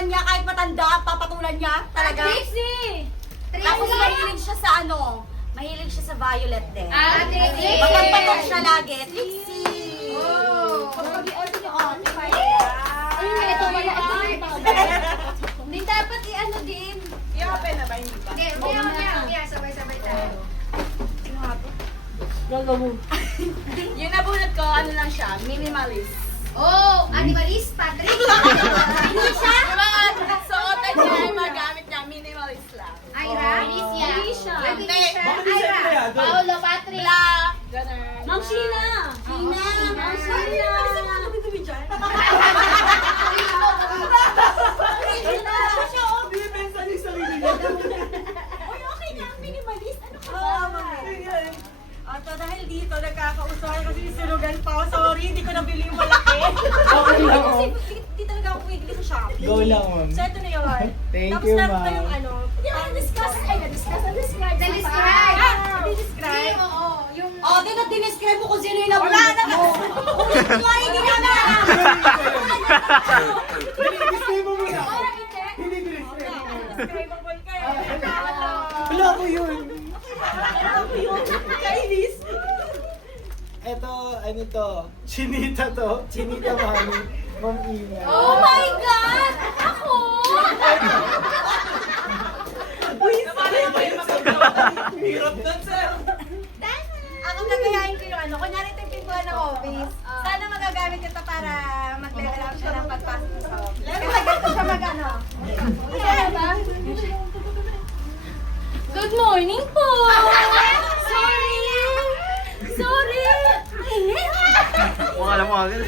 papatulan niya, kahit matanda, papatulan niya. Talaga. Trixie! Tapos mahilig siya sa ano, mahilig siya sa violet din. Trixie! Mapagpatok siya lagi. Trixie! Oh! Pag-pag-i-order niyo, oh, Ito wala Hindi dapat i-ano din. I-open na ba? Hindi ba? Hindi, umiyak. Sabay-sabay tayo. Yung nabunot ko, ano lang siya, minimalist. Oh! Animalist, Patrick! Hindi siya? Yung mga suotan niya, magamit niya, minimalist lang. Ira? Alicia. Hindi. Ira! Paolo, Patrick! Black, ganun. Ma'am Sheena! Sheena! Ma'am Sheena! Uy, okay na, minimalist. Ano ka ba? Ato, dahil dito, nagkakausahan kasi sinugan pa ako. Sorry, hindi ko nabili yung malaki. Okay lang, Kasi oh. di talaga ako pumigli sa Shopee. Go lang, ma'am. So, ito na yun. Thank Tapos you, meron ma'am. tayong ano. Hindi ako na-discuss. Ay, na-discuss. Na-describe. Na-describe. Na-describe. Oo, yung... Oh, dinescribe mo kung sino yung nabunod mo. Sorry, hindi ka na alam. Display mo muna. Hindi display mo muna. Describable kayo. Wala ko yun. Ano yun? Kainis. Eto, ano to? Chinita to. Chinita mami. Ma'am Ina. Oh my God! Ako! Hirap na, sir. Ako gagayahin ko yung ano. Kunyari ito yung pintuan ng office. Sana magagamit ito para mag-level up siya ng pagpasok sa office. Kasi ganito siya mag-ano. Isa ba? Good morning po! Sorry! Sorry! Wala mo agad.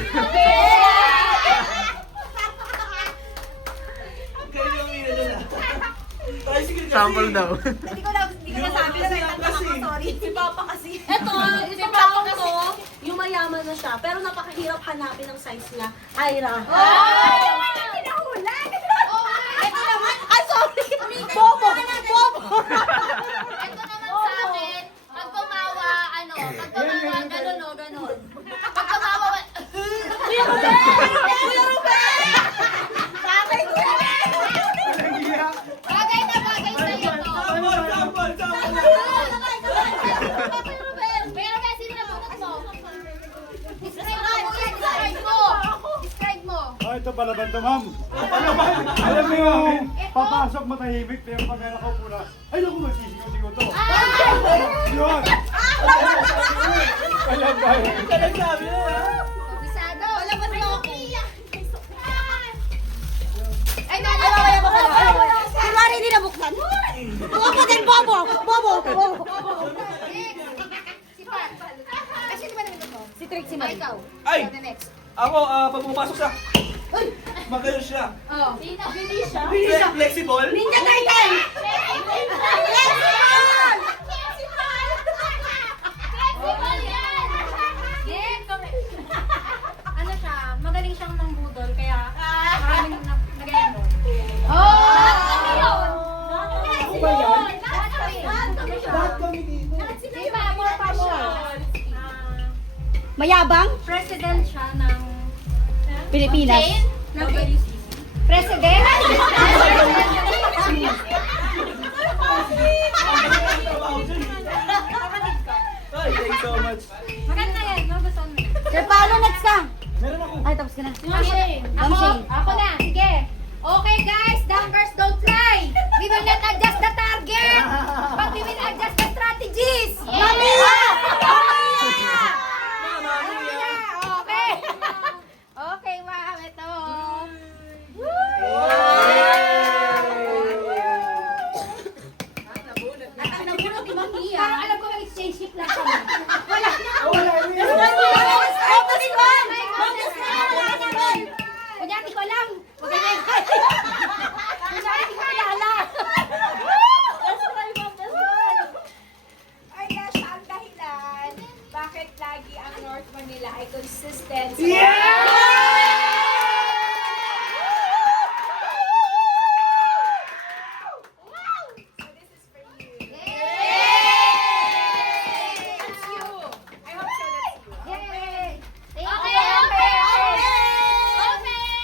Kayo yung Ina nila. Tricycle kasi. Sample daw. Hindi ko nasabi na nagtantang ako. Sorry. Si Papa kasi. Ito, yung taong to, yung mayaman na siya, pero napakahirap hanapin ang size niya. Ira. Ay! Wala pinahulan! Ito naman. Ay, sorry! Bobo! Bobo! Ito naman sa akin, pag pumawa, ano, pag pumawa, ganun o, ganun. Pag pumawa, Kuya Ruben! Kuya Ruben! Bakit Kuya Ruben? bagay na bagay sa'yo to. Sample. Papa Ruben, pero kasi sino na bunot mo? Describe mo, kuya, describe mo. Describe mo. Oh, ito pala ba ito, ma'am? Alam mo yung papasok mo tahimik, pero pag nakaupo na, ay, naku, magsisigaw-sigaw to. Yun! Alam ba yun? Nagsabi na. Bisado. Wala ba ito? Ay, Ay, wala ba pala? Kunwari hindi nabuksan. Bobo din, Bobo! Bobo! Si Pat. Ay, sino ba namin mo? Si Trixie Ah, ikaw. Ay! The next. Ako, pag pumapasok siya, magayon siya. Oh. Flexible. Ninja Turtle! Ano siya? Magaling siyang mangbudol, kaya maraming nag-ano. Oh! Ako ba yan? Lahat kami dito. Mayabang? President siya ng... Pilipinas. President? Ay, thank you so much. Maganda yan. Magustuhan mo. Sir Paolo, next ka. Meron ako. Ay, tapos ka na. Ako. Ma'am Shane. Ako na. Sige.